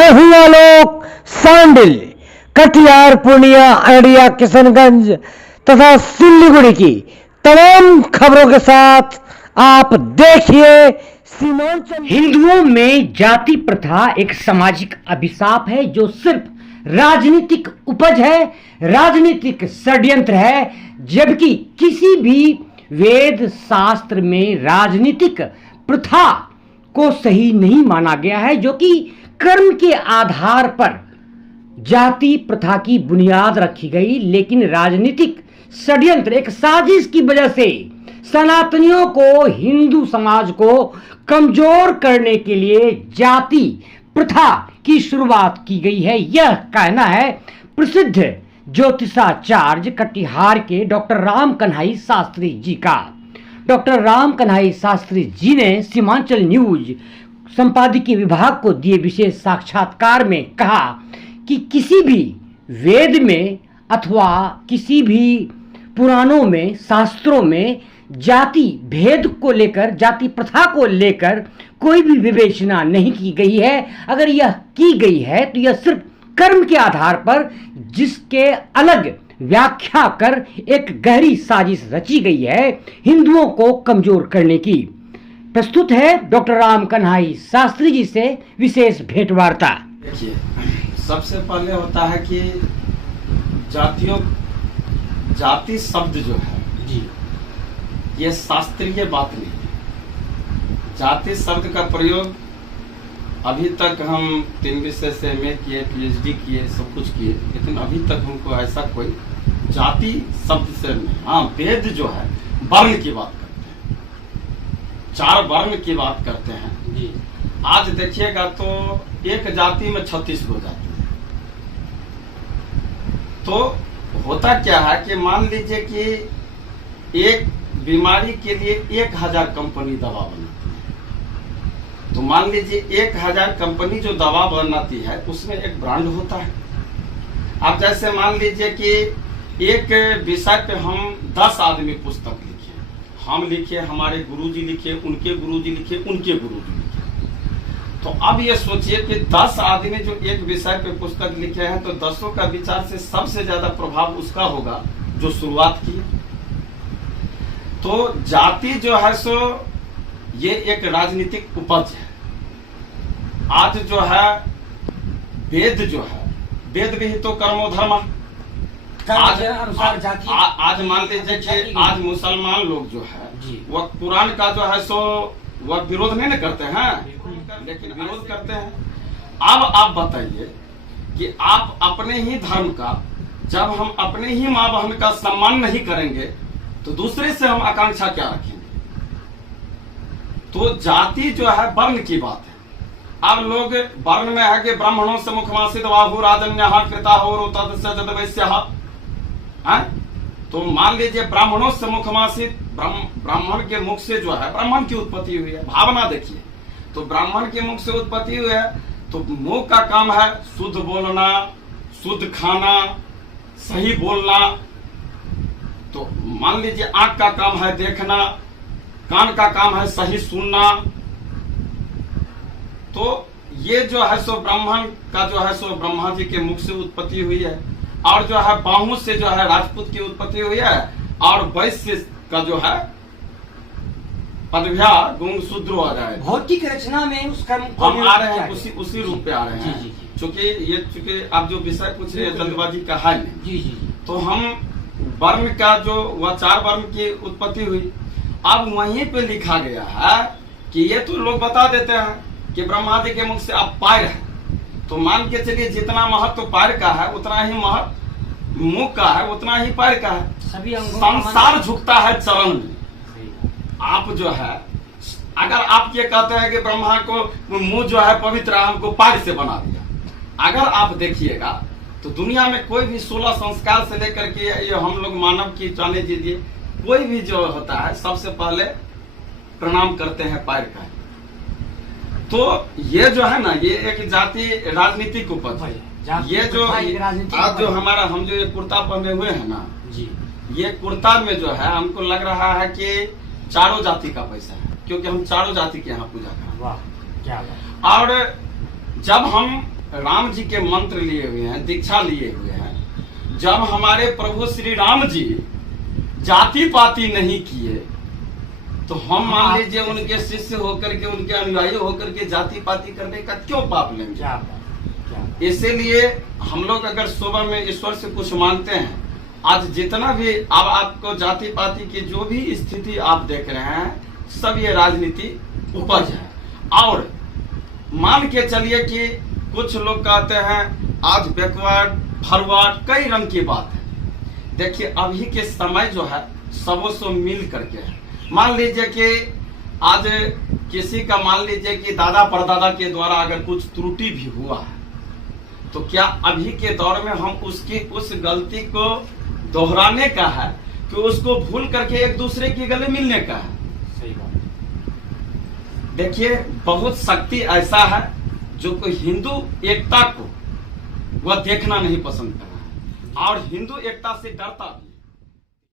मैं हूं आलोक सांडिल। कटिहार, पूर्णिया, अररिया, किशनगंज तथा सिल्लीगुड़ी की तमाम खबरों के साथ आप देखिए सीमांचल। हिंदुओं में जाति प्रथा एक सामाजिक अभिशाप है जो सिर्फ राजनीतिक उपज है, राजनीतिक षड्यंत्र है, जबकि किसी भी वेद शास्त्र में राजनीतिक प्रथा को सही नहीं माना गया है, जो कि कर्म के आधार पर जाति प्रथा की बुनियाद रखी गई। लेकिन राजनीतिक षड्यंत्र, एक साजिश की वजह से सनातनियों को, हिंदू समाज को कमजोर करने के लिए जाति प्रथा की शुरुआत की गई है। यह कहना है प्रसिद्ध ज्योतिषाचार्य कटिहार के डॉक्टर राम कन्हई शास्त्री जी का। डॉक्टर राम कन्हई शास्त्री जी ने सीमांचल न्यूज संपादकीय विभाग को दिए विशेष साक्षात्कार में कहा कि किसी भी वेद में अथवा किसी भी पुराणों में, शास्त्रों में जाति भेद को लेकर, जाति प्रथा को लेकर कोई भी विवेचना नहीं की गई है। अगर यह की गई है तो यह सिर्फ कर्म के आधार पर, जिसके अलग व्याख्या कर एक गहरी साजिश रची गई है हिंदुओं को कमजोर करने की। प्रस्तुत है डॉक्टर राम कन्हई शास्त्री जी से विशेष भेंटवार्ता। देखिए, सबसे पहले होता है कि जाति शब्द जो है जी, ये शास्त्रीय बात नहीं है। जाति शब्द का प्रयोग अभी तक हम 3 विषय से MA किए, PhD किए, सब कुछ किए, लेकिन अभी तक हमको ऐसा कोई जाति शब्द से नहीं। हाँ, वेद जो है वर्ण की बात करते हैं, 4 वर्ण की बात करते हैं जी। आज देखिएगा तो एक जाति में 36 हो जाती है। तो होता क्या है कि मान लीजिए कि एक बीमारी के लिए 1000 कंपनी दवा बनाती है। तो मान लीजिए 1000 कंपनी जो दवा बनाती है उसमें एक ब्रांड होता है। अब जैसे मान लीजिए कि एक विषय पे हम 10 आदमी पुस्तक लिखे, हम लिखे, हमारे गुरुजी लिखे, उनके गुरुजी लिखे, उनके गुरुजी लिखे। तो अब ये सोचिए कि 10 आदमी जो एक विषय पे पुस्तक लिखे हैं, तो 10 का विचार से सबसे ज्यादा प्रभाव उसका होगा जो शुरुआत की। तो जाति जो है सो ये एक राजनीतिक उपज है। आज जो है वेद जो है, वेद विहितो कर्मो धर्म। आज मान लीजिए कि आज मुसलमान लोग जो है वह कुरान का जो है सो वह विरोध नहीं न करते हैं, लेकिन विरोध करते हैं। अब आप बताइए कि आप अपने ही धर्म का, जब हम अपने ही माँ बहन का सम्मान नहीं करेंगे तो दूसरे से हम आकांक्षा क्या रखेंगे। तो जाति जो है वर्ण की बात है। अब लोग वर्ण में है कि ब्राह्मणों से मुखमासित बाहु राजन्य कृता हो तदवैश्य। तो मान लीजिए ब्राह्मणों से मुखमासित, ब्राह्मण के मुख से जो है ब्राह्मण की उत्पत्ति हुई है। भावना देखिए, तो ब्राह्मण के मुख से उत्पत्ति हुई है, तो मुख का काम है शुद्ध बोलना, शुद्ध खाना, सही बोलना। तो मान लीजिए आंख का काम है देखना, कान का काम है सही सुनना। तो ये जो है सो ब्राह्मण का जो है सो ब्रह्मा जी के मुख से उत्पत्ति हुई है। और जो है बाहु से जो है राजपूत की उत्पत्ति हुई है, और वैश्य का जो है पदव्या गुण शूद्र आ जाए। भौतिक रचना में उस कर्म को हम आ रहे हैं, उसी रूप पे आ रहे हैं। चूंकि आप जो विषय पूछ रहे हैं जल्दबाजी का है नहीं, तो हम वर्ण का जो वह 4 वर्ण की उत्पत्ति हुई। अब वहीं पे लिखा गया है कि ये तो लोग बता देते हैं कि ब्रह्मा जी के मुख से अब पैर है। तो मान के चलिए जितना महत्व पैर का है उतना ही महत्व मुख का है, उतना ही पैर का है। सभी संसार झुकता है चरण में। आप जो है, अगर आप ये कहते हैं कि ब्रह्मा को मुंह जो है पवित्र हमको पैर से बना दिया, अगर आप देखिएगा तो दुनिया में कोई भी 16 संस्कार से लेकर के ये हम लोग मानव की जाने दीजिए, कोई भी जो होता है सबसे पहले प्रणाम करते हैं पैर का। तो ये जो है ना, ये एक जाति राजनीतिक उपज है। ये जो आज जो हमारा हम जो ये कुर्ता पहने हुए हैं ना जी, ये कुर्ता में जो है हमको लग रहा है कि चारों जाति का पैसा है, क्योंकि हम चारों जाति के यहाँ पूजा करें। वाह, क्या बात। और जब हम राम जी के मंत्र लिए हुए हैं, दीक्षा लिए हुए हैं। जब हमारे प्रभु श्री राम जी जाति पाति नहीं किए तो हम मान लीजिए उनके शिष्य होकर के, उनके अनुयायी होकर के जाति पाति करने का क्यों पाप लेंगे। इसीलिए हम लोग अगर सुबह में ईश्वर से कुछ मांगते हैं, आज जितना भी अब आपको जाति पाति की जो भी स्थिति आप देख रहे हैं, सब ये राजनीति उपज है। और मान के चलिए कि कुछ लोग कहते हैं आज बैकवर्ड फॉरवर्ड, कई रंग की बात है। देखिए अभी के समय जो है सबों से मिल करके है। मान लीजिए कि आज किसी का मान लीजिए कि दादा परदादा के द्वारा अगर कुछ त्रुटि भी हुआ है, तो क्या अभी के दौर में हम उसकी उस गलती को दोहराने का है कि उसको भूल करके एक दूसरे के गले मिलने का है। सही बात। देखिए बहुत शक्ति ऐसा है जो कोई हिंदू एकता को वह देखना नहीं पसंद कर रहा है और हिंदू एकता से डरता भी।